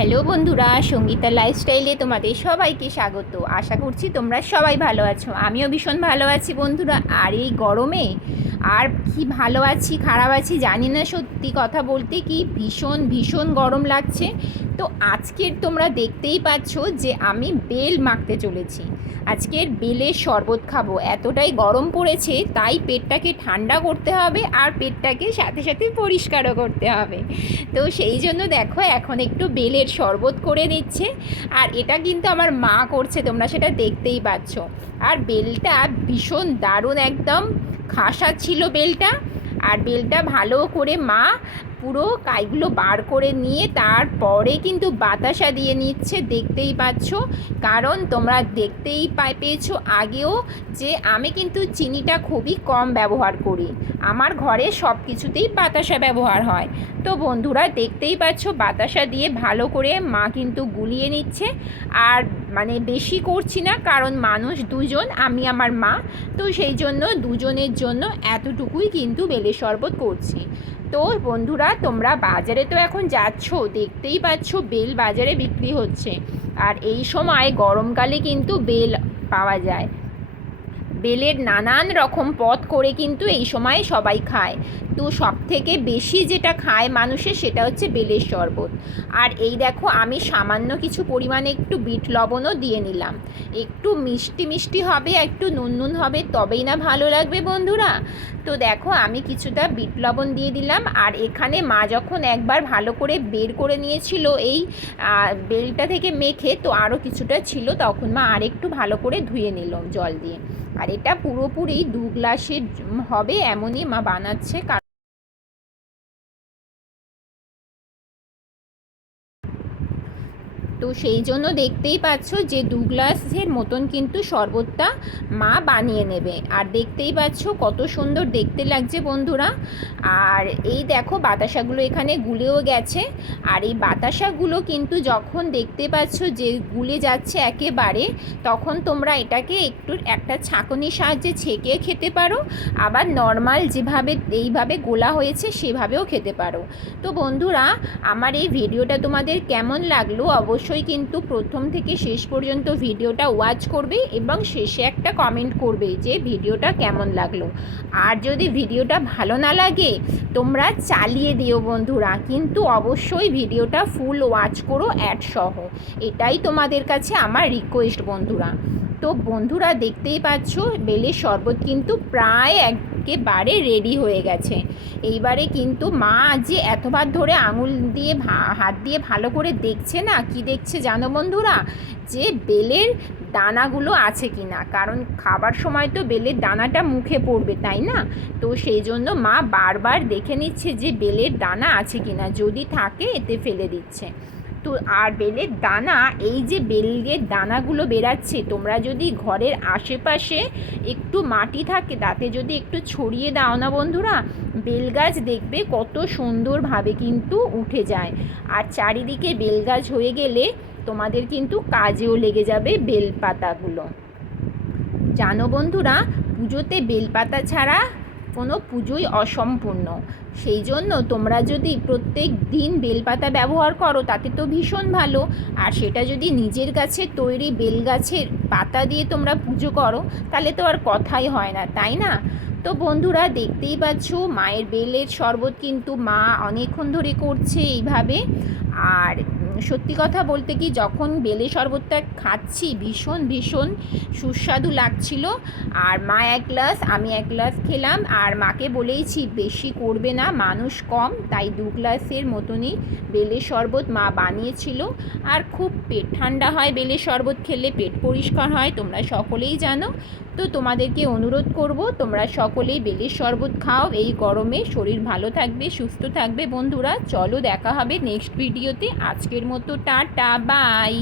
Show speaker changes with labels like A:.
A: Hello বন্ধুরা, সঙ্গীতা লাইফস্টাইলে তোমাদের সবাইকে স্বাগত। আশা করছি তোমরা সবাই ভালো আছো। আমিও ভীষণ ভালো আছি বন্ধুরা। আর এই গরমে আর কি ভালো আছি, খারাপ আছি জানি না সত্যি কথা বলতে কি ভীষণ ভীষণ গরম লাগছে। তো আজকের তোমরা দেখতেই পাচ্ছ যে আমি বেল মাখতে চলেছি। আজকের বেলের শরবত খাব। এতটাই গরম পড়েছে, তাই পেটটাকে ঠান্ডা করতে হবে আর পেটটাকে সাথে সাথে পরিষ্কারও করতে হবে। তো সেই জন্য দেখো, এখন একটু বেলের শরবত করে নিচ্ছে। আর এটা কিন্তু আমার মা করছে, তোমরা সেটা দেখতেই পাচ্ছ। আর বেলটা ভীষণ দারুণ একদম। খাসা ছিল বেলটা। আর বেলটা ভালো করে মা পুরো কাইগুলো বার করে নিয়ে তারপরে কিন্তু বাতাসা দিয়ে নিচ্ছে, দেখতেই পাচ্ছ। কারণ তোমরা দেখতেই পাই, পেয়েছ আগেও যে আমি কিন্তু চিনিটা খুবই কম ব্যবহার করি। আমার ঘরে সব কিছুতেই বাতাসা ব্যবহার হয়। তো বন্ধুরা, দেখতেই পাচ্ছ বাতাসা দিয়ে ভালো করে মা কিন্তু গুলিয়ে নিচ্ছে। আর মানে বেশি করছি না, কারণ মানুষ দুজন, আমি আমার মা। তো সেই জন্য দুজনের জন্য এতটুকুই কিন্তু বেলে শরবত করছি। তো বন্ধুরা, তোমরা বাজারে তো এখন যাচ্ছ, দেখতেই পাচ্ছ বেল বাজারে বিক্রি হচ্ছে। আর এই সময় গরমকালে কিন্তু বেল পাওয়া যায়। বেলের নানান রকম পথ করে কিন্তু এই সময় সবাই খায়। তো সব থেকে বেশি যেটা খায় মানুষের সেটা হচ্ছে বেলের শরবত। আর এই দেখো, আমি সামান্য কিছু পরিমাণে একটু বিট লবণও দিয়ে নিলাম। একটু মিষ্টি মিষ্টি হবে, একটু নুন নুন হবে, তবেই না ভালো লাগবে বন্ধুরা। তো দেখো, আমি কিছুটা বিট লবণ দিয়ে দিলাম। আর এখানে মা যখন একবার ভালো করে বের করে নিয়েছিল এই বেলটা থেকে মেখে, তো আরও কিছুটা ছিল, তখন মা আরেকটু ভালো করে ধুয়ে নিলাম জল দিয়ে। আর এটা পুরোপুরি দু গ্লাসের হবে এমনই মা বানাচ্ছে তো সেই জন্য দেখতেই পাচ্ছ যে দু গ্লাসের মতন কিন্তু শরবতটা মা বানিয়ে নেবে। আর দেখতেই পাচ্ছ কত সুন্দর দেখতে লাগছে বন্ধুরা। আর এই দেখো বাতাসাগুলো এখানে গুলেও গেছে। আর এই বাতাসাগুলো কিন্তু যখন দেখতে পাচ্ছ যে গুলে যাচ্ছে একেবারে, তখন তোমরা এটাকে একটু একটা ছাঁকনির সাহায্যে ছেঁকে খেতে পারো। আবার নর্মাল যেভাবে, এইভাবে গোলা হয়েছে সেভাবেও খেতে পারো। তো বন্ধুরা, আমার এই ভিডিওটা তোমাদের কেমন লাগল অবশ্যই অবশ্যই কিন্তু প্রথম থেকে শেষ পর্যন্ত ভিডিওটা ওয়াচ করবে এবং শেষে একটা কমেন্ট করবে যে ভিডিওটা কেমন লাগল। আর যদি ভিডিওটা ভালো না লাগে, তোমরা চালিয়ে দিও বন্ধুরা। কিন্তু অবশ্যই ভিডিওটা ফুল ওয়াচ করো অ্যাড সহ। এটাই তোমাদের কাছে আমার রিকোয়েস্ট বন্ধুরা। তো বন্ধুরা দেখতেই পাচ্ছ, বেলের শরবত কিন্তু প্রায় একেবারে রেডি হয়ে গেছে। এইবারে কিন্তু মা যে এতবার ধরে আঙুল দিয়ে হাত দিয়ে ভালো করে দেখছে না, কি দেখছে জানো বন্ধুরা? যে বেলের দানাগুলো আছে কি না কারণ খাবার সময় তো বেলের দানাটা মুখে পড়বে, তাই না? তো সেই জন্য মা বারবার দেখে নিচ্ছে যে বেলের দানা আছে কি না যদি থাকে, এতে ফেলে দিচ্ছে। তো আর বেলের দানা, এই যে বেলের দানাগুলো বেরাচ্ছে, তোমরা যদি ঘরের আশেপাশে একটু মাটি থাকে, তাতে যদি একটু ছড়িয়ে দাও না বন্ধুরা বেল গাছ দেখবে কত সুন্দরভাবে কিন্তু উঠে যায়। আর চারিদিকে বেল গাছ হয়ে গেলে তোমাদের কিন্তু কাজেও লেগে যাবে বেলপাতাগুলো। জানো বন্ধুরা, পুজোতে বেলপাতা ছাড়া কোনো পুজোই অসম্পূর্ণ। সেই জন্য তোমরা যদি প্রত্যেক দিন বেলপাতা ব্যবহার করো, তাতে তো ভীষণ ভালো। আর সেটা যদি নিজের কাছে তৈরি বেল গাছের পাতা দিয়ে তোমরা পুজো করো, তাহলে তো আর কথাই হয় না, তাই না? তো বন্ধুরা, দেখতেই পাচ্ছ, মায়ের বেলের শরবত কিন্তু মা অনেকক্ষণ ধরে করছে এইভাবে। আর সত্যি কথা বলতে কি, যখন বেলে শরবতটা খাচ্ছি, ভীষণ ভীষণ সুস্বাদু লাগছিল। আর মা এক গ্লাস, আমি এক গ্লাস খেলাম। আর মাকে বলেইছি, বেশি করবে না, মানুষ কম। তাই দু গ্লাসের মতনই বেলে শরবত মা বানিয়েছিল। আর খুব পেট ঠান্ডা হয় বেলে শরবত খেলে, পেট পরিষ্কার হয়, তোমরা সকলেই জানো। তো তোমাদেরকে অনুরোধ করব, তোমরা সকলেই বেলের শরবত খাও। এই গরমে শরীর ভালো থাকবে, সুস্থ থাকবে বন্ধুরা। চলো দেখা হবে নেক্সট ভিডিওতে আজকের মতো টাটা বাই